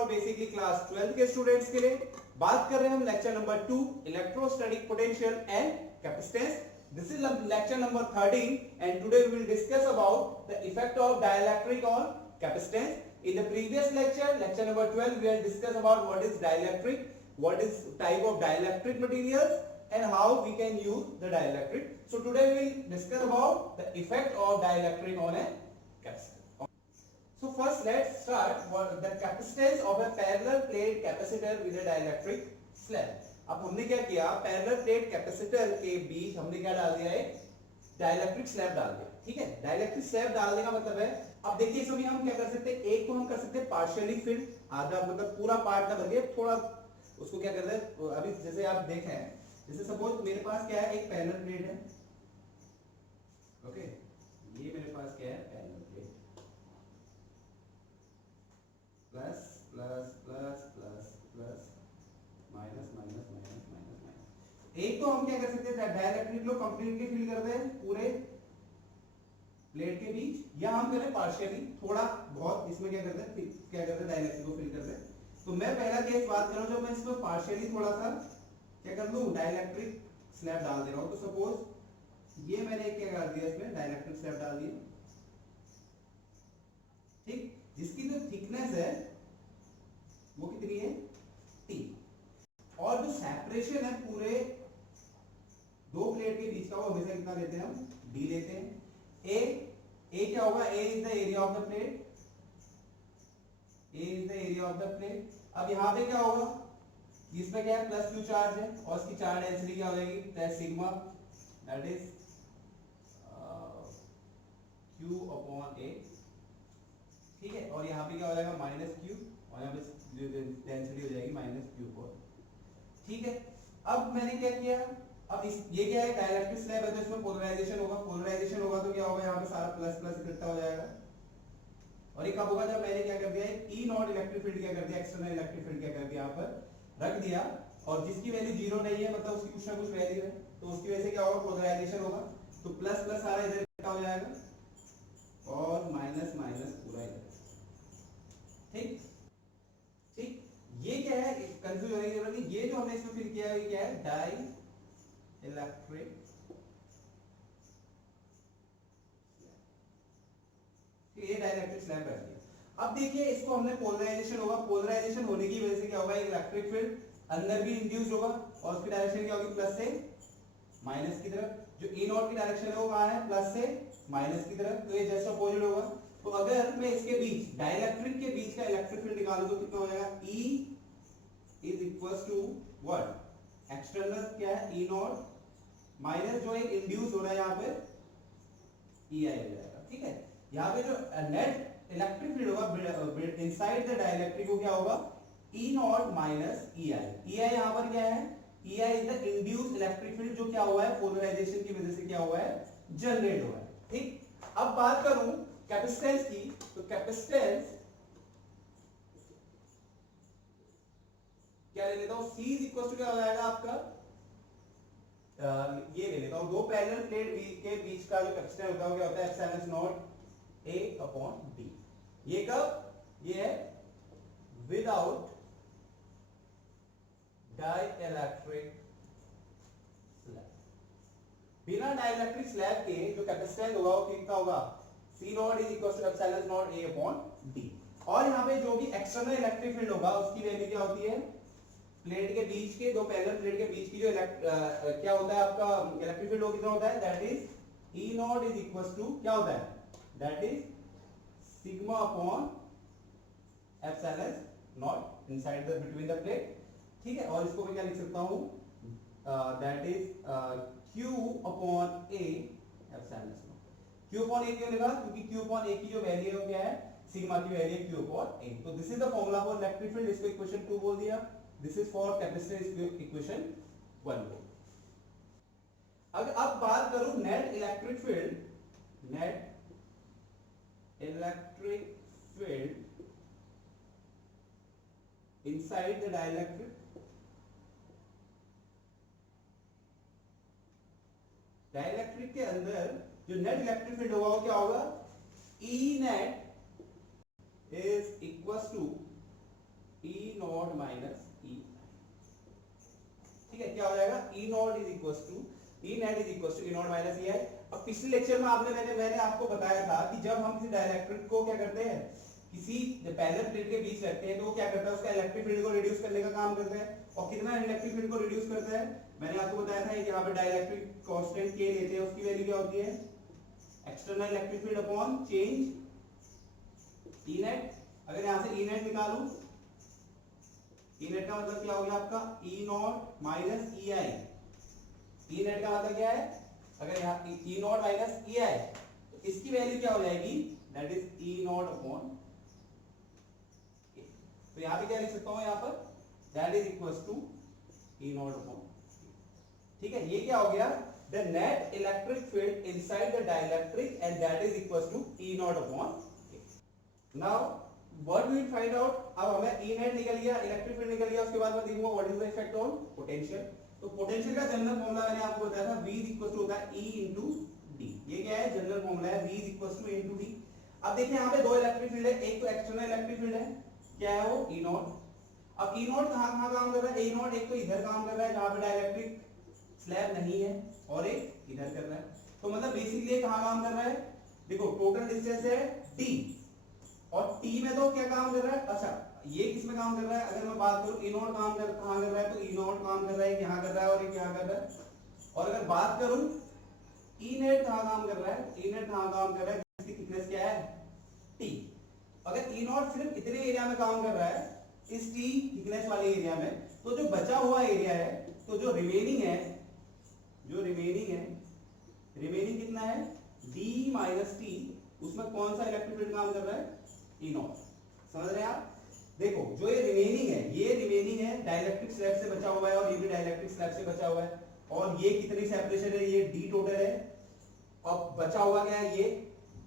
और basically class 12 के students के लिए बात कर रहे हैं हम lecture number 2 electrostatic potential and capacitance. This is lecture number 13 and today we will discuss about the effect of dielectric on capacitance. In the previous lecture, lecture number 12, we have discussed about what is dielectric, what is type of dielectric materials and how we can use the dielectric. So today we will discuss about the effect of dielectric on a capacitor. So first let's start what the capacitance of a parallel plate capacitor with a dielectric slab. अब हमने क्या किया, parallel plate capacitor के बीच हमने क्या डाल दिया, एक डाइलेक्ट्रिक स्लैब डाल दिया. ठीक है, डाइलेक्ट्रिक स्लैब डालने का मतलब है, अब देखिए इसमें हम क्या कर सकते हैं, एक को हम कर सकते हैं पार्शियली फिल्ड, आधा मतलब पूरा पार्ट ना भर के थोड़ा उसको क्या करते हैं. अभी जैसे आप देखें, जैसे सपोज मेरे पास क्या है, एक पैरेलल प्लेट है. ओके, ये मेरे पास क्या है, parallel plate plus plus plus plus plus minus minus minus minus minus. एक तो हम क्या कर सकते हैं, डाइलेक्ट्रिक को कंप्लीटली फिल कर दें पूरे प्लेट के बीच, या हम करें पार्शियली थोड़ा बहुत, इसमें क्या करते हैं, क्या करते हैं, डाइलेक्ट्रिक को फिल कर दें. तो मैं पहला केस बात करूं, जब मैं इसमें पार्शियली थोड़ा सा क्या कर लूं, डाइलेक्ट्रिक स्लैब डाल दे रहा हूं. तो सपोज ये मैंने क्या कर दिया, इसमें डाइलेक्ट्रिक स्लैब डाल दिया. ठीक, जिसकी जो थिकनेस है वो कितनी है, टी, और जो सेपरेशन है पूरे दो प्लेट के बीच का वो हमेशा कितना लेते हैं, हम डी लेते हैं. ए क्या होगा, A is the area of the plate, A is the area of the plate. अब यहां पे क्या होगा, इसमें क्या है, प्लस क्यू चार्ज है और इसकी चार्ज डेंसिटी क्या हो जाएगी, that sigma, that is Q upon A. ठीक है, और यहाँ पे क्या हो जाएगा, माइनस क्यू, और यहाँ पे डेंसिटी हो जाएगी माइनस क्यू पर. ठीक है, अब मैंने क्या किया, अब ये क्या है, डाइलेक्ट्रिक स्लैब है तो इसमें पोलराइजेशन होगा. पोलराइजेशन होगा तो क्या होगा, यहाँ पे सारा प्लस प्लस इकट्ठा हो जाएगा. और ये कब होगा, जब मैंने क्या कर दिया, ई नॉट इलेक्ट्रिक फील्ड क्या कर दिया, एक्सटर्नल इलेक्ट्रिक फील्ड क्या कर दिया, यहाँ पर रख दिया, और जिसकी वैल्यू जीरो नहीं है, मतलब उसकी कुछ ना कुछ वैल्यू है, तो उसकी वजह से क्या होगा, पोलराइजेशन होगा. तो प्लस प्लस सारा इधर इकट्ठा हो जाएगा और माइनस माइनस पूरा इधर. ठीक ठीक, ये क्या है, कंफ्यूज होने की जरूरत नहीं. ये जो हमने इसमें फिर किया है, ये क्या है, डाई इलेक्ट्रिक. ये डाइलेक्ट्रिक स्लैब रख दिया. अब देखिए इसको हमने पोलराइजेशन होगा, पोलराइजेशन होने की वजह से क्या होगा, इलेक्ट्रिक फील्ड अंदर भी इंड्यूस होगा और उसकी डायरेक्शन क्या होगी, प्लस से माइनस की तरफ. जो ई नॉट की डायरेक्शन है वो कहां है, प्लस से माइनस की तरफ. तो ये जस्ट अपोजिट होगा. तो अगर मैं इसके बीच डाइलेक्ट्रिक के बीच का इलेक्ट्रिक फील्ड निकालूं तो कितना हो जाएगा, E is equals to what, external क्या है, ई नॉट माइनस जो एक इंड्यूस हो रहा है यहाँ पे, ई आई हो जाएगा. ठीक है, यहाँ पे जो नेट इलेक्ट्रिक फील्ड होगा इनसाइड द डाइलेक्ट्रिक को क्या होगा, ई नॉट माइनस ई आई. ई आई यहाँ पर क्या है, E I is the induced electric field जो क्या हुआ है, पोलराइजेशन की वजह से क्या हुआ है, जनरेट हुआ है. ठीक, अब बात करूं कैपेसिटेंस की, तो कैपेसिटेंस क्या ले लेता हूं, C इज इक्वल टू क्या हो जाएगा आपका, ये ले लेता हूं, दो पैरेलल प्लेट के बीच का जो कैपेसिटेंस होता है वो क्या होता है, epsilon nought A upon D. ये कब, ये है विदाउट डाइलेक्ट्रिक स्लैब. बिना डाइलेक्ट्रिक स्लैब के जो कैपेसिटेंस होगा वो कितना होगा, C nought is equal to epsilon nought A upon D. और यहाँ पे जो भी एक्सटर्नल इलेक्ट्रिक फील्ड होगा उसकी वैल्यू क्या होती है, प्लेट के बीच के दो पैरेलल प्लेट के बीच की जो क्या होता है आपका इलेक्ट्रिक फील्ड, वो कितना होता है, that is E nought is equal to क्या होता है, that is sigma upon epsilon nought inside the between the plate. ठीक है, और इसको मैं क्या लिख सकता हूं, that is Q upon A epsilon nought. Q upon A क्यों लिखा, क्योंकि Q अपॉन A की जो वैल्यू है क्या है, सिग्मा की वैल्यू है Q अपॉन A. तो this is the formula for electric field, इसको इक्वेशन 2 बोल दिया. दिस इज फॉर कैपेसिटर, इसको इक्वेशन 1 बोल. अगर अब बात करूं net electric field, net electric field inside the dielectric. Dielectric के अंदर जो नेट इलेक्ट्रिक फील्ड होगा वो क्या होगा, E net is equals to E naught minus E. ठीक है, क्या हो जाएगा, E naught is equal to E net is equal to E naught minus E I. अब पिछले लेक्चर में मैंने आपको बताया था कि जब हम किसी डाइलेक्ट्रिक को क्या करते हैं, किसी पैरेलल प्लेट के बीच रखते हैं तो वो क्या करता है, उसका इलेक्ट्रिक फील्ड को रिड्यूस करने का काम करता है। और कितना इलेक्ट्रिक फील्ड को रिड्यूस करता है, मैंने आपको बताया था यहाँ पे डाइलेक्ट्रिक कांस्टेंट के लेते हैं, उसकी वैल्यू क्या होती है, external electric field upon change E net. अगर यहाँ से ई नेट निकालूं, ई नेट का मतलब क्या हो गया आपका, E naught minus E I. E net का मतलब क्या है, अगर यहाँ ई नॉट माइनस ई आई तो इसकी वैल्यू क्या हो जाएगी, that is E nought upon. तो यहाँ पे क्या लिख सकता हूँ, यहाँ पर that is equal to E nought upon. ठीक है, ये क्या हो गया, the net electric field inside the dielectric and that is equal to E nought upon. Now what we will find out, अब हमें ई नेट निकल गया, इलेक्ट्रिक फील्ड निकल गया, उसके बाद मैं देखूंगा what is the effect on potential. तो पोटेंशियल का जनरल फॉर्मूला मैंने आपको बताया था, V इक्वल टू होता है E इंटू डी। ये क्या है, जनरल फॉर्मूला है, V equal two into D. अब देखिए यहाँ पे दो इलेक्ट्रिक फील्ड है, एक तो एक्सटर्नल इलेक्ट्रिक फील्ड है, क्या है वो, E नॉट। अब E नॉट कहाँ काम कर रहा है, E नॉट एक तो इधर काम कर रहा है जहाँ पे डाइलेक्ट्रिक स्लैब नहीं है, और एक इधर कर रहा है। तो मतलब बेसिकली कहाँ काम कर रहा है, देखो टोटल डिस्टेंस है T, और T में तो क्या काम कर रहा है, अच्छा ये किसमें काम कर रहा है, अगर मैं बात करूं ई नॉट कहां कर रहा है, तो ई नॉट काम कर रहा है, यहां कर रहा है और एक यहां कर रहा है। और अगर बात करूं ई नेट कहां काम कर रहा है, ई नेट कहां काम कर रहा है, इसकी थिकनेस क्या है, टी। अगर ई नॉट सिर्फ इतने एरिया में काम कर रहा है, इस टी थिकनेस वाले एरिया में, तो जो बचा हुआ एरिया है, तो जो रिमेनिंग है, रिमेनिंग कितना है, डी माइनस टी, उसमें कौन सा इलेक्ट्रिक फील्ड काम कर रहा है, ई नॉट। समझ रहे हैं आप, देखो जो ये रिमेनिंग है डाइलेक्ट्रिक स्लैब से बचा हुआ है, और ये भी डाइलेक्ट्रिक स्लैब से बचा हुआ है, और ये कितनी सेपरेशन है, ये डी टोटल है, और बचा हुआ क्या है ये,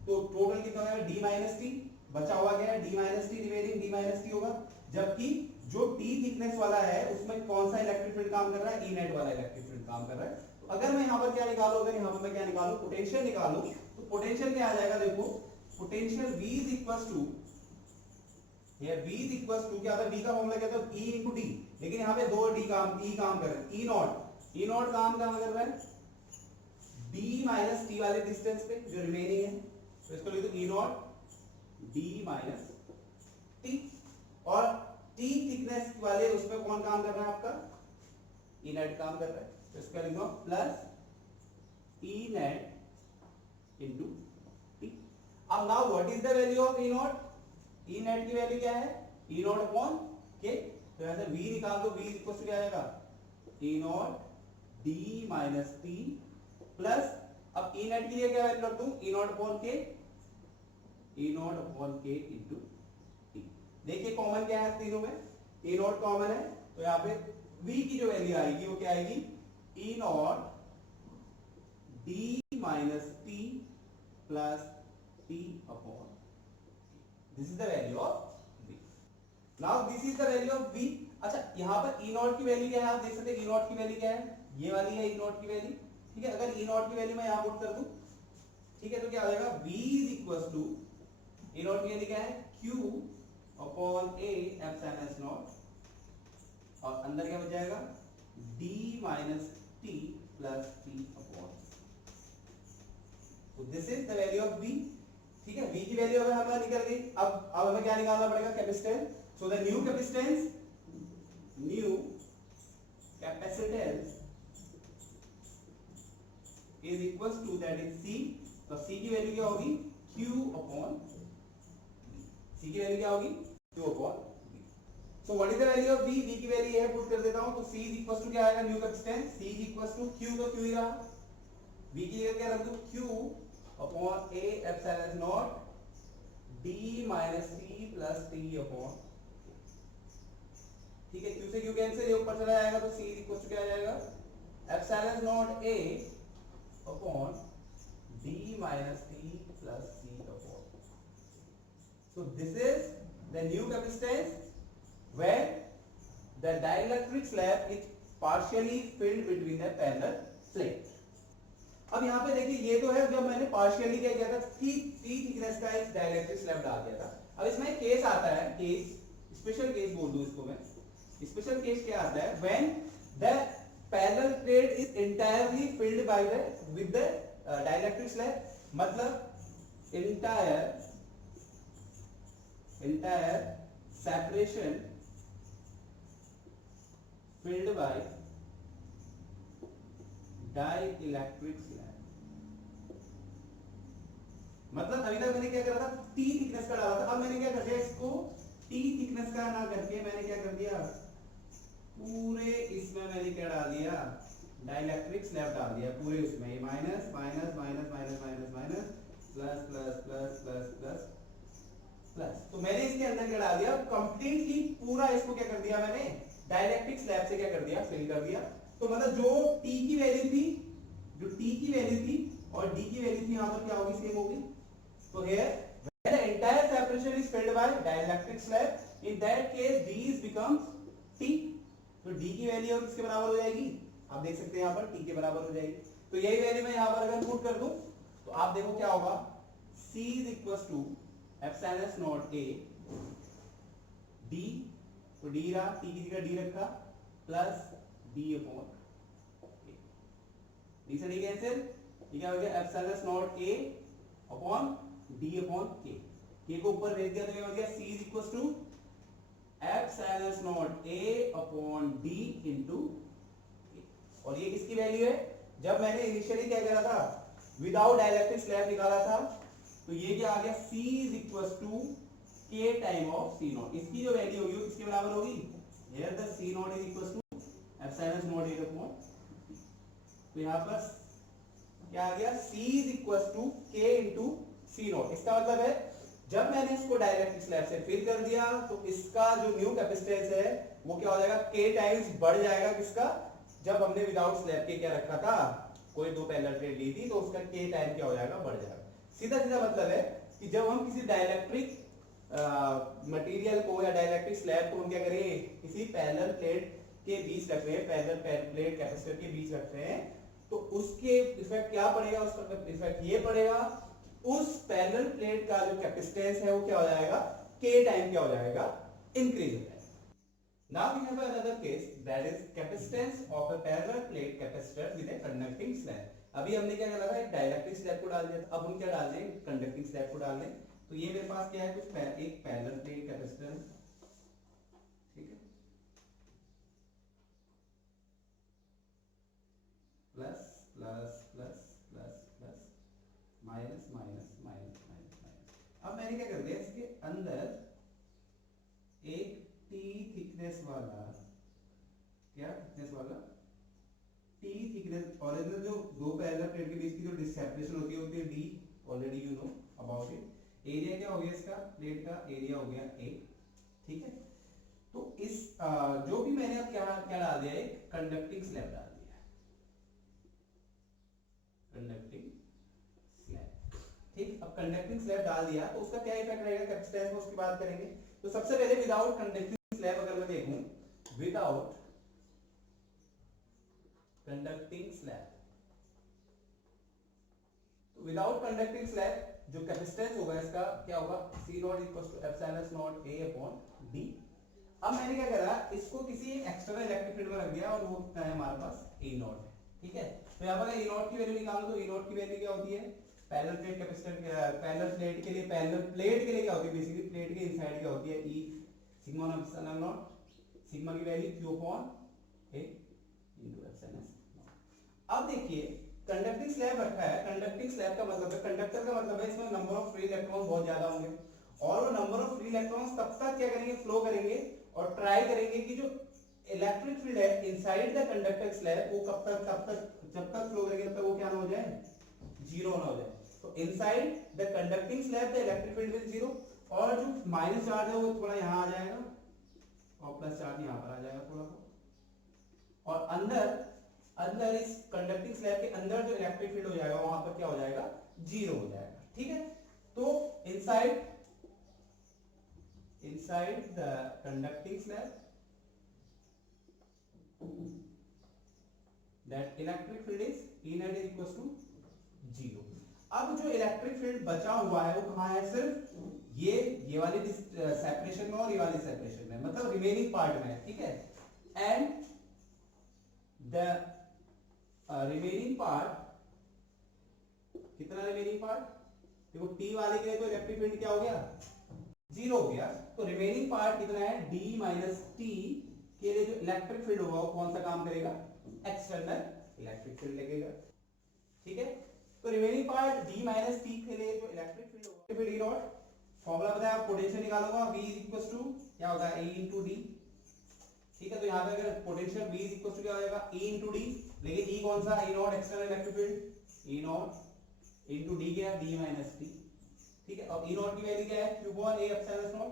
तो टोटल कितना है, डी माइनस टी, बचा हुआ क्या है, D minus T, remaining D minus T होगा। जबकि जो टी थिकनेस वाला है उसमें कौन सा इलेक्ट्रिक फील्ड काम कर रहा है, ई नेट वाला इलेक्ट्रिक फील्ड काम कर रहा है। तो अगर मैं यहाँ पर क्या निकालूं, अगर यहाँ पर मैं क्या निकालूं, पोटेंशियल निकालूं, तो पोटेंशियल क्या आ जाएगा, देखो potential V is equal to, ये V इज इक्वल टू क्या था, V का फॉर्मूला क्या था, E इनटू डी, लेकिन यहाँ पे दो डी काम, E काम कर रहा है, E नॉट काम कर रहा है D माइनस T वाले डिस्टेंस पे जो रिमेनिंग है, तो इसको लिख दो E not D minus T, और T थिकनेस वाले उसमें कौन काम कर रहा है आपका, E नेट काम कर रहा है, तो इसका लिख दो plus E net into T। अब now what is the value of E not, E net की वैल्यू क्या है, ई नॉट अपॉन के, तो यहां से v निकाल दो, v इक्वल टू क्या आएगा, E naught D minus T plus, अब ई नेट के लिए क्या वैल्यू रख दूं, ई नॉट अपॉन के, ई नॉट अपॉन के इनटू टी। देखिए कॉमन क्या है तीनों में, ई नॉट कॉमन है, तो यहां पे v की जो वैल्यू आएगी वो क्या आएगी, E naught D minus T plus T upon, this is the value of v. now this is the value of v। अच्छा यहाँ पर e नॉट की वैल्यू क्या है, आप देख सकते हैं e नॉट की वैल्यू क्या है, ये वाली है e नॉट की वैल्यू। ठीक है, अगर e नॉट की वैल्यू मैं यहाँ पुट कर दूं, ठीक है, तो क्या हो जाएगा, v is equal to, e naught की वैल्यू क्या है, q upon a epsilon s naught, और अंदर क्या बच जाएगा, d minus t plus t upon, तो this is the value of v। ठीक है, V की वैल्यू अगर हमारा निकल गई, अब हमें क्या निकालना पड़ेगा, capacitance. So the new capacitance is equals to, that is C। तो C की वैल्यू क्या होगी, Q अपॉन, C की वैल्यू क्या होगी, Q upon V। So what is the value of V, V की वैल्यू है, पुट कर देता हूं, तो C इज इक्वल्स टू क्या आएगा, new capacitance, C is equals to Q, तो Q ही रहा, V की जगह क्या रख दूं, Q upon a epsilon nought d minus t plus t upon, ठीक है, q से q कैंसिल, ये ऊपर चला जाएगा, तो c इक्वल टू क्या आ जाएगा, epsilon nought a upon d minus t plus c upon. so this is the new capacitance where the dielectric slab is partially filled between the parallel plate। अब यहाँ पे देखिए, ये तो है जब मैंने पार्शियली क्या किया था, टी थिकनेस का एक डाइलेक्ट्रिक स्लैब डाल दिया था। अब इसमें एक केस आता है, केस स्पेशल केस बोल दूं इसको मैं, स्पेशल केस क्या आता है, when the parallel plate is entirely filled by the with the dielectric slab, मतलब entire separation filled by dielectric slab। मतलब अभी तक मैंने क्या करा था, टी थिकनेस का डाला था, अब मैंने क्या कर दिया इसको टी थिकनेस का ना करके मैंने क्या कर दिया, पूरे इसमें मैंने क्या डाल दिया, डाइलेक्ट्रिक स्लैब डाल दिया पूरे उसमें, ये minus minus minus minus minus minus plus plus plus plus plus plus, तो मैंने इसके अंदर क्या डाल दिया, कंप्लीटली पूरा इसको क्या कर दिया मैंने, डाइलेक्ट्रिक स्लैब से क्या कर दिया, फिल कर दिया। तो मतलब जो टी की वैल्यू थी, जो टी की वैल्यू थी और डी की वैल्यू थी, यहां पर क्या होगी, सेम होगी। तो here when the entire separation is filled by dielectric slab, in that case d is becomes t, तो d की वैल्यू किसके बराबर हो जाएगी, आप देख सकते हैं यहां पर t के बराबर हो जाएगी। तो यही वैल्यू मैं यहां पर अगर पुट कर दूं तो आप देखो क्या होगा, c is equals to epsilon s naught a d, तो d रहा, t की जगह d रखा, plus d upon a, d से d कैंसिल, ये क्या हो गया, epsilon s naught a upon d upon k, k को ऊपर भेज दिया तो ये हो गया c is equals to epsilon s naught a upon d into k, और ये किसकी वैल्यू है, जब मैंने इनिशियली क्या करा था, विदाउट डाइलेक्ट्रिक स्लैब निकाला था, तो ये क्या आ गया, c is equals to k time of c not, इसकी जो वैल्यू होगी वो किसके बराबर होगी, here the c not is equals to epsilon s naught a upon, तो यहाँ पर क्या आ गया, c is equals to k into c not. इसका मतलब है जब मैंने इसको डाइलेक्ट्रिक स्लैब से फिल कर दिया तो इसका जो न्यू कैपेसिटेंस है वो क्या हो जाएगा, k टाइम्स बढ़ जाएगा किसका, जब हमने विदाउट स्लैब के क्या रखा था, कोई दो पैरेलल प्लेट ली थी तो उसका k टाइम क्या हो जाएगा, बढ़ जाएगा। सीधा सीधा मतलब है कि जब हम किसी डाइलेक्ट्रिक मटेरियल को या डाइलेक्ट्रिक स्लैब को हम क्या करेंगे, किसी पैरेलल प्लेट के बीच रख रहे हैं, पैरेलल प्लेट कैपेसिटर के बीच रख रहे हैं, तो उसके इफेक्ट क्या पड़ेगा, उसका इफेक्ट ये पड़ेगा, उस पैरेलल प्लेट का जो कैपेसिटेंस है वो क्या हो जाएगा, k टाइम क्या हो जाएगा, इंक्रीज हो जाएगा। Now we have another case, that is capacitance of a parallel plate capacitor with a conducting slab। अभी हमने क्या करा था, एक डाइलेक्ट्रिक स्लैब को डाल दिया था, अब हम क्या डाल दें, कंडक्टिंग स्लैब को डाल दें। तो ये मेरे पास क्या है, कुछ एक पैरेलल प्लेट कैपेसिटर, ठीक है, plus plus plus plus plus minus minus minus minus minus. अब मैंने क्या कर दिया, इसके अंदर एक टी थिकनेस वाला, क्या थिकनेस वाला, टी थिकनेस, ओरिजिनल जो दो पैरेलल प्लेट के बीच की जो सेपरेशन होती है D, already you know about it. Area क्या हो गया इसका, प्लेट का एरिया हो गया ए, ठीक है। तो इस जो भी मैंने अब क्या क्या डाल दिया, एक कंडक्टिंग स्लैब डाल दिया, कंडक्टिंग स्लैब, ठीक। अब कंडक्टिंग स्लैब डाल दिया तो उसका क्या इफेक्ट रहेगा कैपेसिटेंस में, उसकी बात करेंगे। तो सबसे पहले विदाउट कंडक्टिंग स्लैब अगर मैं देखूं, विदाउट कंडक्टिंग स्लैब, तो विदाउट कंडक्टिंग स्लैब जो कैपेसिटेंस होगा इसका क्या होगा, C nought equals to epsilon S nought A upon D। अब मैंने क्या करा, इसको किसी एक्सटर्नल इलेक्ट्रिक फील्ड में रख दिया और वो कितना है हमारे पास E नॉट, ठीक है। तो यहाँ पर E नॉट की वैल्यू निकालो तो E नॉट की वैल्यू क्या होती है, parallel plate capacitor, parallel plate के लिए, पैरेलल प्लेट के लिए क्या होती है, बेसिकली प्लेट के इनसाइड क्या होती है, E sigma of epsilon naught, sigma की value Q upon A into epsilon S। अब देखिए कंडक्टिंग स्लैब रखा है, कंडक्टिंग स्लैब का मतलब है, कंडक्टर का मतलब है इसमें नंबर ऑफ फ्री इलेक्ट्रॉन बहुत ज्यादा होंगे, और वो नंबर ऑफ फ्री इलेक्ट्रॉन्स तब तक क्या करेंगे, फ्लो करेंगे और ट्राई करेंगे कि जो इलेक्ट्रिक फील्ड है इनसाइड द कंडक्टर स्लैब वो कब तक जब तक फ्लो करेंगे तब तक वो क्या ना हो जाए, जीरो ना हो जाए। तो inside the conducting slab the electric field will zero, और जो माइनस चार्ज है वो थोड़ा यहाँ आ जाएगा और प्लस चार्ज यहाँ पर आ जाएगा थोड़ा सा, और अंदर अंदर इस कंडक्टिंग स्लैब के अंदर जो इलेक्ट्रिक फील्ड हो जाएगा वहां पर क्या हो जाएगा, जीरो हो जाएगा, ठीक है। तो inside the conducting slab that electric field is E net is equal to zero. अब जो इलेक्ट्रिक फील्ड बचा हुआ है वो कहां है, सिर्फ ये वाली सेपरेशन में और ये वाली सेपरेशन में, मतलब रिमेनिंग पार्ट में, ठीक है। एंड द रिमेनिंग पार्ट, कितना रिमेनिंग पार्ट, देखो टी वाले के लिए तो इलेक्ट्रिक फील्ड क्या हो गया, जीरो हो गया। तो रिमेनिंग पार्ट कितना है, डी माइनस टी के लिए जो इलेक्ट्रिक फील्ड होगा वो कौन सा काम करेगा, एक्सटर्नल इलेक्ट्रिक फील्ड लगेगा, ठीक है। तो remaining part D minus T के लिए जो इलेक्ट्रिक फील्ड होगा, फील्ड ई डॉट, फॉर्मूला बताया, पोटेंशियल निकालूंगा, V इक्वल्स टू क्या होता है, E इंटू डी, ठीक है। तो यहाँ पे अगर पोटेंशियल V इक्वल्स टू क्या हो जाएगा, E इंटू डी, लेकिन E कौन सा, E not external electric field, E not into D क्या, D माइनस टी, ठीक है। और E नॉट की वैल्यू क्या है, Q upon A epsilon not,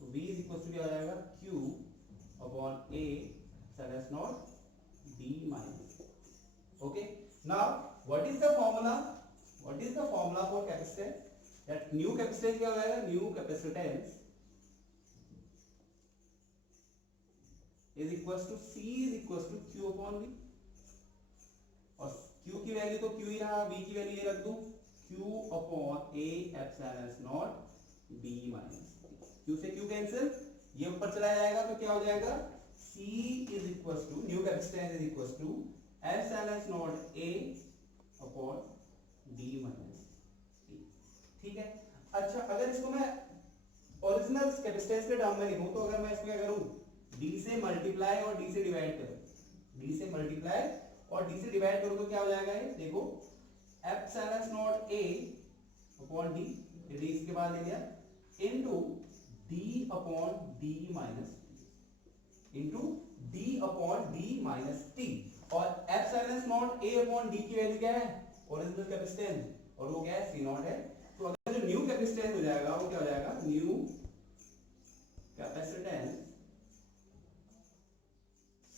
तो V इक्वल्स टू क्या हो जाएगा, Q upon A epsilon nought D minus, okay. Now what is the formula, what is the formula for capacitance, that new capacitance क्या हो जाएगा, new capacitance is equals to C is equals to Q upon V, और Q की value तो Q ही रहा, V की value ये रख दूं, Q upon A epsilon not B minus, Q से Q कैंसिल, ये ऊपर चला जाएगा तो क्या हो जाएगा, C is equals to new capacitance is equals to epsilon nought A upon D minus T, ठीक है। अच्छा अगर इसको मैं ओरिजिनल कैपेसिटेंस के टर्म में लिखूं, तो अगर मैं इसको क्या करूं, D से मल्टीप्लाई और D से डिवाइड करूं, D से मल्टीप्लाई और D से डिवाइड करूं तो क्या हो जाएगा, ये देखो epsilon nought A upon D, D इसके बाद ले लिया, into D upon D minus into D upon D minus T, और epsilon nought A upon D की वैल्यू क्या है, ओरिजिनल कैपेसिटेंस, और वो क्या है, C नॉट है। तो अगर जो न्यू कैपेसिटेंस हो जाएगा वो क्या हो जाएगा, new capacitance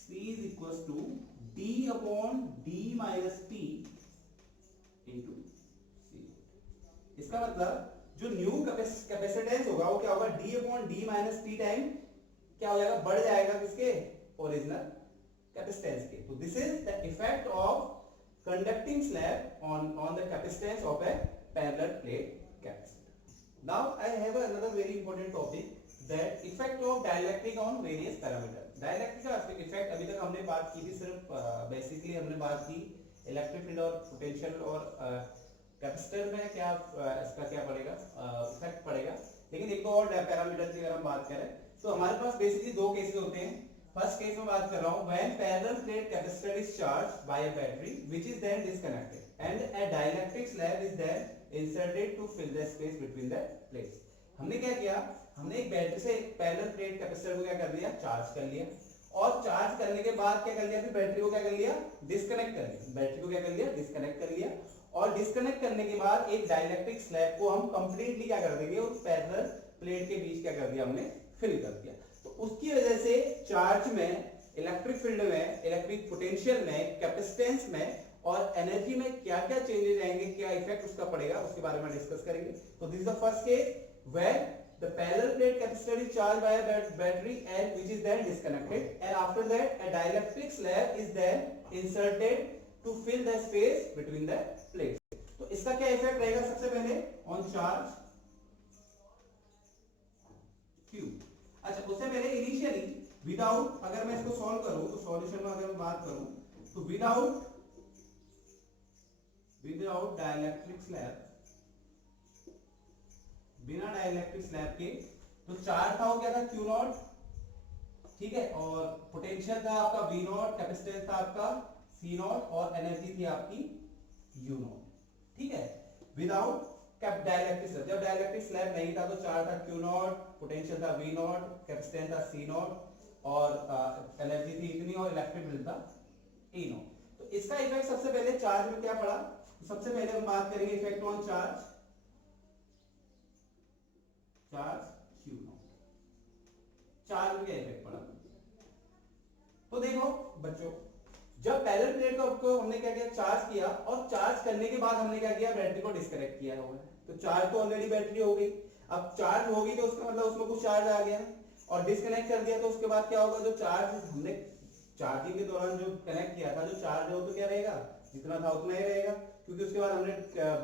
C is equals to D upon D minus T into C। इसका मतलब जो न्यू कैपेसिटेंस होगा वो क्या होगा, D upon D minus T time क्या हो जाएगा, बढ़ जाएगा किसके, ओरिजिनल कैपेसिटेंस के। तो this is the effect of conducting slab on the capacitance of a parallel plate capacitor. Now I have another very important topic, that effect of dielectric on various parameter। Dielectric का effect अभी तक हमने बात की थी, सिर्फ basically हमने बात की इलेक्ट्रिक फील्ड और पोटेंशियल और कैपेसिटर में क्या इसका क्या पड़ेगा, इफेक्ट पड़ेगा। लेकिन एक दो और पैरामीटर की अगर हम बात करें तो हमारे पास बेसिकली दो केसेस होते हैं। फर्स्ट केस में बात कर रहा हूं, when parallel plate capacitor is charged by a battery which is then disconnected and a dielectric slab is then inserted to fill the space between the plates. हमने क्या किया, हमने एक बैटरी से एक पैरेलल प्लेट कैपेसिटर को क्या कर लिया, चार्ज कर लिया, और चार्ज करने के बाद क्या कर लिया, फिर बैटरी को क्या कर लिया, डिस्कनेक्ट कर लिया, बैटरी को क्या कर लिया, डिस्कनेक्ट कर लिया, और डिस्कनेक्ट करने के बाद एक डाइलेक्ट्रिक स्लैब को हम कंप्लीटली क्या कर देंगे, उस पैरेलल प्लेट के बीच क्या कर दिया, हमने फिल कर दिया। तो उसकी वजह से चार्ज में, इलेक्ट्रिक फील्ड में, इलेक्ट्रिक पोटेंशियल में, कैपेसिटेंस में और एनर्जी में क्या क्या चेंजेस आएंगे, क्या इफेक्ट उसका पड़ेगा, उसके बारे में डिस्कस करेंगे। तो this is the first case where the parallel plate capacitor is charged by a battery and which is then disconnected, and after that a dielectric slab is then inserted to fill the space between the plates। तो इसका क्या effect रहेगा, सबसे पहले on charge Q। अच्छा उससे पहले initially without, अगर मैं इसको सॉल्व करूं तो सॉल्यूशन में अगर मैं बात करूं तो विदाउट डाइलेक्ट्रिक स्लैब, बिना डाइलेक्ट्रिक स्लैब के, तो चार्ज था वो क्या था, Q नॉट, ठीक है, और पोटेंशियल था आपका V नॉट, कैपेसिटेंस था आपका C नॉट, और एनर्जी थी आपकी U नॉट, ठीक है। विदाउट डाइलेक्ट्रिक स्लैब, जब डाइलेक्ट्रिक स्लैब नहीं था तो चार्ज था Q नॉट, पोटेंशियल था V नॉट, कैपेसिटेंस था C नॉट, और एनर्जी थी इतनी, और इलेक्ट्रिक फील्ड था E नॉट। तो इसका इफेक्ट सबसे पहले चार्ज में क्या पड़ा, तो सबसे पहले हम बात करेंगे effect on charge Q not, charge में क्या इफेक्ट पड़ा। तो देखो बच्चों, जब पैरेलल प्लेट को हमने क्या किया, चार्ज किया, और चार्ज करने के बाद हमने क्या किया, बैटरी को डिस्कनेक्ट किया हुआ है। तो चार्ज तो ऑलरेडी बैटरी हो गई, अब चार्ज होगी तो उसका मतलब उसमें कुछ चार्ज आ गया, और डिस्कनेक्ट कर दिया तो उसके बाद क्या होगा, जो चार्ज हमने चार्जिंग के दौरान जो कनेक्ट किया था, जो चार्ज है वो तो क्या रहेगा, जितना था उतना ही रहेगा, क्योंकि उसके बाद हमने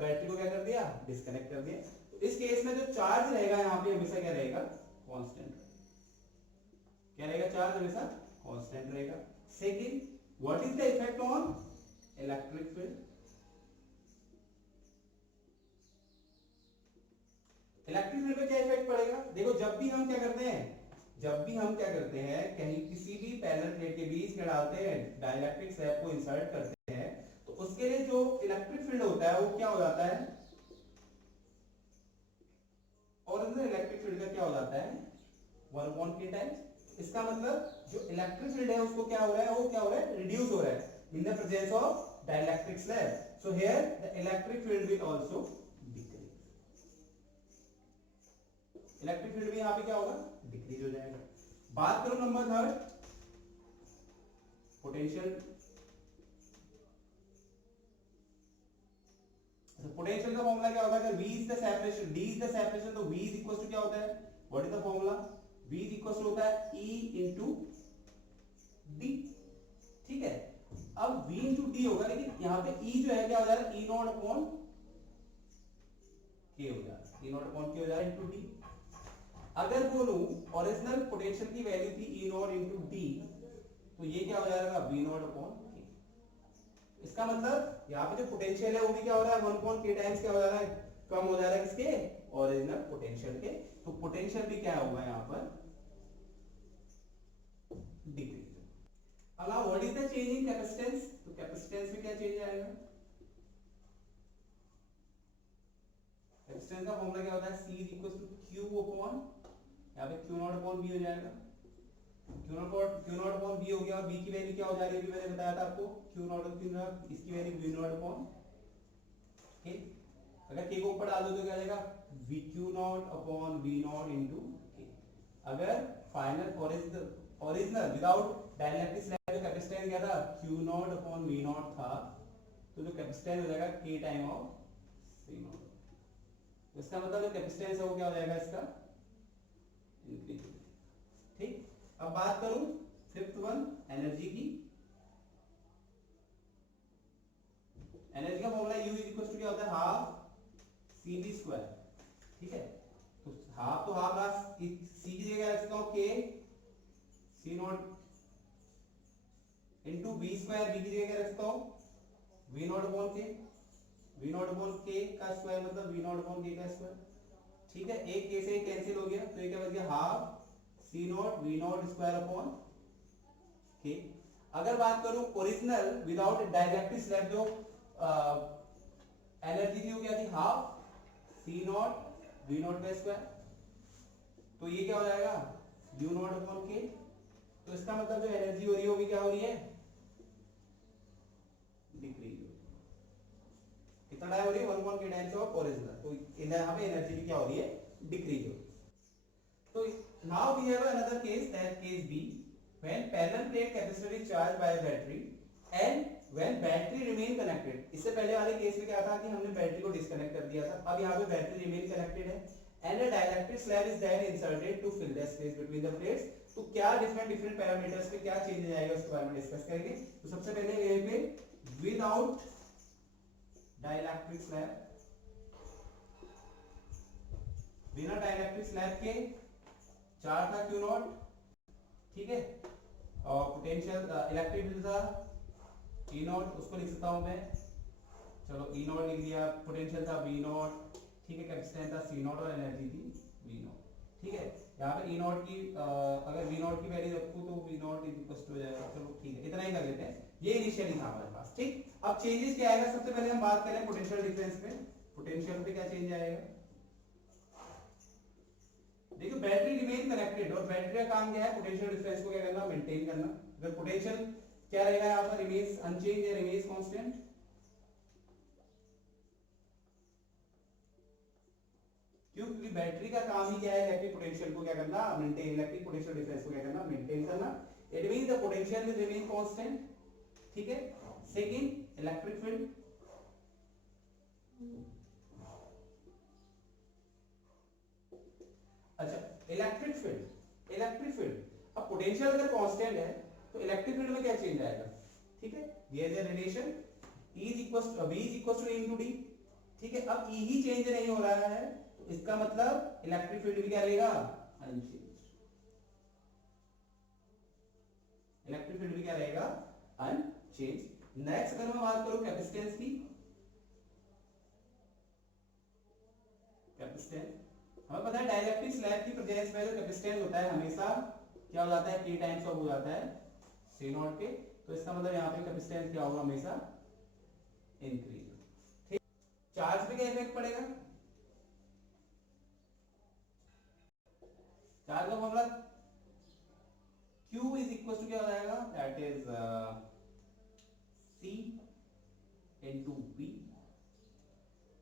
बैटरी को क्या कर दिया, डिस्कनेक्ट कर दिया। तो इस केस में जो चार्ज रहेगा यहाँ पे हमेशा क्या रहेगा, कांस्टेंट। क्या रहेगा, चार्ज हमेशा कांस्टेंट रहेगा। Second, what is the effect on electric field. Electric field पे क्या इफेक्ट पड़ेगा, देखो जब भी हम क्या करते हैं, कहीं किसी भी पैरेलल प्लेट के बीच क्या डालते हैं, डाइलेक्ट्रिक स्लैब को इंसर्ट करते हैं, तो उसके लिए जो इलेक्ट्रिक फील्ड होता है वो क्या हो जाता है, ओरिजिनल इलेक्ट्रिक फील्ड का क्या हो जाता है 1/k टाइम्स। इसका मतलब जो इलेक्ट्रिक फील्ड है उसको क्या हो रहा है, वो क्या हो रहा है, रिड्यूस हो रहा है in the presence of dielectric slab. So here the electric field will also decrease. Electric field भी यहां पे क्या होगा, डिक्रीज हो जाएगा। बात करो नंबर थर्ड, पोटेंशियल। पोटेंशियल का फॉर्मूला क्या होता है, अगर V is the separation, D is the separation, तो V इज इक्वल टू क्या होता है, what is the formula, V is equal to होता है E इनटू D। ठीक है, अब V इनटू D होगा, लेकिन यहां पे E जो है क्या हो जाएगा, E नॉट अपॉन K हो जाएगा, E नॉट अपॉन K हो जाएगा इनटू D। अगर बोलूं ओरिजिनल पोटेंशियल की वैल्यू थी E नॉट इनटू D, तो ये क्या हो जाएगा, V नॉट अपॉन K। इसका मतलब यहाँ पे जो पोटेंशियल है वो भी क्या हो रहा है, 1/k टाइम्स क्या हो जा रहा है, कम हो जा रहा है किसके, ओरिजिनल पोटेंशियल के। तो पोटेंशियल भी क्या होगा यहाँ पर, डिक्रीज। अब now what is the change in capacitance, तो कैपेसिटेंस में क्या चेंज आएगा, कैपेसिटेंस का फॉर्मूला क्या होता है, C is equal to Q upon, यहाँ पे Q नॉट अपॉन B हो जाएगा। Q नॉट अपॉन B हो गया, और B की वैल्यू क्या हो जा रही है, अभी मैंने बताया था आपको, Q नॉट, इसकी value V not upon K। अगर K को ऊपर डाल दो तो क्या आ जाएगा, Q not upon V not into K। अगर final original without dielectric slab जो कैपेसिटेंस क्या था, Q not upon V not था, तो जो कैपेसिटेंस हो जाएगा K time of C not. इसका मतलब जो कैपेसिटेंस है वो क्या हो जाएगा, इसका इंक्रीज। ठीक, अब बात करूं फिफ्थ वन, एनर्जी की। एनर्जी का formula U is equal to क्या होता है, हाफ CV स्क्वायर। ठीक है, तो हाफ तो हाफ रहा, C की जगह रखता हूं K C not into V square, V की जगह रखता हूं V not upon K, V not upon K का स्क्वायर मतलब V नॉट अपॉन K का स्क्वायर। ठीक है, एक K से एक कैंसिल हो गया, तो ये क्या बच गया, half C nought V nought square upon K। अगर बात करूं ओरिजिनल विदाउट डाइलेक्ट्रिक स्लैब, जो एनर्जी थी वो क्या थी, half C nought V not का स्क्वायर, तो ये क्या हो जाएगा, U नॉट अपॉन K। तो इसका मतलब जो एनर्जी हो रही है वो भी क्या हो रही है, डिक्रीज हो रही है। कितना टाइम हो रही है, 1/k टाइम्स ऑफ ओरिजिनल, तो यहाँ पे एनर्जी भी क्या हो रही है, डिक्रीज हो रही है। तो now we have another case, that case B, when parallel plate capacitor is charged by a battery and when battery remain connected। इससे पहले वाले केस में क्या था कि हमने बैटरी को डिस्कनेक्ट कर दिया था, अब यहाँ पे बैटरी रिमेन कनेक्टेड है and a dielectric slab is then inserted to fill the space between the plates। तो क्या डिफरेंट पैरामीटर्स पे क्या चेंज आएगा उसके बारे में डिस्कस करेंगे। तो सबसे पहले यहाँ पे विदाउट डाइलेक्ट्रिक स्लैब, बिना डाइलेक्ट्रिक स्लैब के चार्ज था Q नॉट। ठीक है, और पोटेंशियल इलेक्ट्रिक फील्ड था E नॉट, उसको लिख सकता हूं मैं, चलो E नॉट लिख दिया, पोटेंशियल था V नॉट। ठीक है, कैपेसिटेंस था C नॉट और एनर्जी थी V नॉट। ठीक है, यहाँ पे E नॉट की अगर V नॉट की वैल्यू रखूं तो V nought is equal to हो जाएगा, चलो ठीक है इतना ही कर लेते हैं, ये इनिशियली था हमारे पास। ठीक, अब चेंजेस क्या आएगा, सबसे पहले हम बात करें पोटेंशियल डिफरेंस पे। पोटेंशियल पे क्या चेंज आएगा, देखिए बैटरी रिमेन कनेक्टेड, और बैटरी का काम क्या है, पोटेंशियल डिफरेंस को क्या करना, मेंटेन करना। अगर पोटेंशियल क्या रहेगा यहाँ पर, रिमेन्स अनचेंज या रिमेन्स कांस्टेंट, क्योंकि बैटरी का काम ही क्या है, इलेक्ट्रिक पोटेंशियल को क्या करना, मेंटेन, इलेक्ट्रिक पोटेंशियल डिफरेंस को क्या करना, मेंटेन करना। It means the potential will remain constant. ठीक है, सेकंड इलेक्ट्रिक फील्ड, अच्छा इलेक्ट्रिक फील्ड, अब पोटेंशियल अगर कांस्टेंट है तो इलेक्ट्रिक फील्ड में क्या चेंज आएगा। ठीक है, ये है relation E is equal to V is equal to E into D। ठीक है, अब E ही चेंज नहीं हो रहा है, तो इसका मतलब इलेक्ट्रिक फील्ड भी क्या रहेगा, अनचेंज। इलेक्ट्रिक फील्ड भी क्या रहेगा, अनचेंज। नेक्स्ट अगर मैं बात करूं कैपेसिटेंस की, कैपेसिटेंस हमें पता है डाइलेक्ट्रिक स्लैब की प्रेजेंस में जो कैपेसिटेंस होता है हमेशा क्या हो जाता है, K टाइम्स ऑफ हो जाता है C नॉट के। तो इसका मतलब यहाँ पे कैपेसिटेंस क्या होगा, हमेशा इंक्रीज। ठीक, चार्ज पे क्या इफेक्ट पड़ेगा, चार्ज का formula Q is equal to क्या हो जाएगा, that is C into V।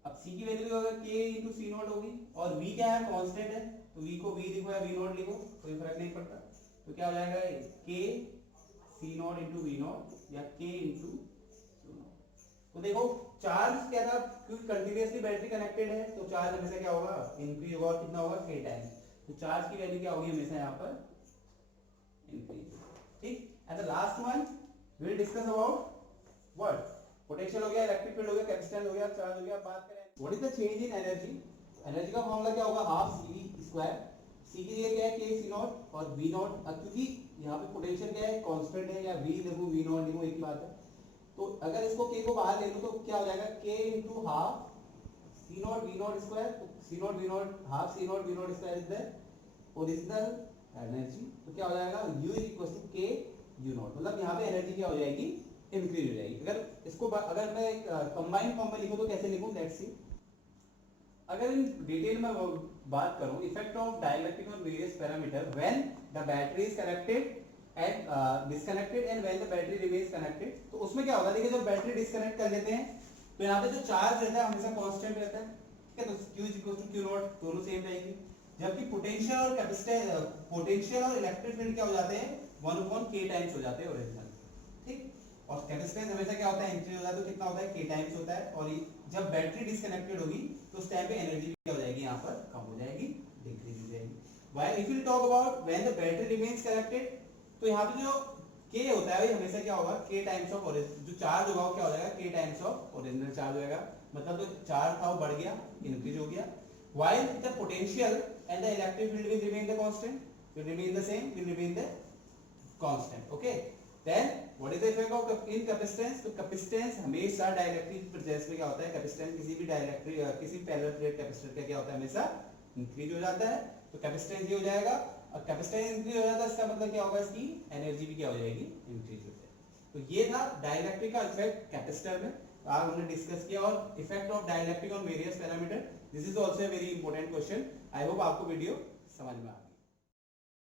अब C की वैल्यू होगा K इंटू C नॉट होगी, और V क्या है, कांस्टेंट है, तो V को V लिखो या V नॉट लिखो कोई फर्क नहीं पड़ता। तो क्या हो जाएगा, K C not into V not या K इंटू Q नॉट। तो देखो चार्ज क्या था, क्योंकि कंटिन्यूअसली बैटरी कनेक्टेड है तो चार्ज हमेशा क्या होगा, इंक्रीज होगा, और कितना होगा, K टाइम्स। तो चार्ज की वैल्यू क्या होगी, हमेशा यहाँ पर इंक्रीज। ठीक, and the last one we will discuss about what, potential हो गया, इलेक्ट्रिक फील्ड हो गया, कैपेसिटेंस हो गया, चार्ज हो गया। बात करें what is the change in energy. Energy का फॉर्मूला क्या होगा, हाफ CV स्क्वायर। C की जगह क्या है, K C नॉट और V नॉट। अब क्योंकि यहाँ पे पोटेंशियल क्या है, कांस्टेंट है, या V लिखूं V नॉट लिखूं एक ही बात है। तो अगर इसको K को बाहर ले लूं तो क्या हो जाएगा, K into half C nought V nought square. तो C nought V nought, half C nought V nought square is the original energy. तो क्या हो जाएगा, U is equal to K U nought. मतलब यहाँ पे एनर्जी क्या हो जाएगी, इंक्रीज हो जाएगी। अगर इसको अगर मैं कंबाइंड फॉर्म में लिखूं तो कैसे लिखूं, लेट्स सी। अगर इन डिटेल में बात करूं, effect of dielectric on various parameter when the battery is connected and disconnected and when the battery remains connected. तो उसमें क्या होता है, देखिए जब बैटरी डिस्कनेक्ट कर लेते हैं तो यहाँ पे जो चार्ज रहता है हमेशा कांस्टेंट रहता है, ठीक है। तो Q is equal to Q nought, दोनों सेम रहेंगे। जबकि पोटेंशियल और कैपेसिटेंस, पोटेंशियल और इलेक्ट्रिक फील्ड क्या हो जाते हैं, 1/K टाइम्स हो जाते हैं ओरिजिनल, ठीक। और कैपेसिटेंस हमेशा क्या होता है, इंक्रीज होता है, तो कितना होता है, K टाइम्स होता है। और जब बैटरी डिस्कनेक्टेड होगी तो उस टाइम पे एनर्जी क्या हो जाएगी, यहाँ पर कम हो जाएगी, डिक्रीज हो जाएगी। While if you talk about when the battery remains connected, तो यहाँ पे जो K होता है वही हमेशा क्या होगा, K टाइम्स ऑफ ओरिजिनल। जो चार्ज होगा वो क्या हो जाएगा, K times of original charge हो जाएगा। मतलब जो चार्ज था वो बढ़ गया, इंक्रीज हो गया। While the potential and the electric field will remain the constant, will remain the same, will remain the constant, okay. Then what is the effect of in capacitance? तो कैपेसिटेंस हमेशा dielectric process में क्या होता है, capacitance किसी भी dielectric किसी parallel plate capacitor का क्या होता है, हमेशा इंक्रीज हो जाता है। तो कैपेसिटेंस ये हो जाएगा, और कैपेसिटेंस इंक्रीज हो जाता है, इसका मतलब क्या होगा, इसकी एनर्जी भी क्या हो जाएगी, इंक्रीज हो जाएगी। तो ये था डाइलेक्ट्रिक का इफेक्ट कैपेसिटर में, आज हमने डिस्कस किया। और effect of dielectric on various parameter, this is also a very important question. I hope आपको वीडियो समझ में आ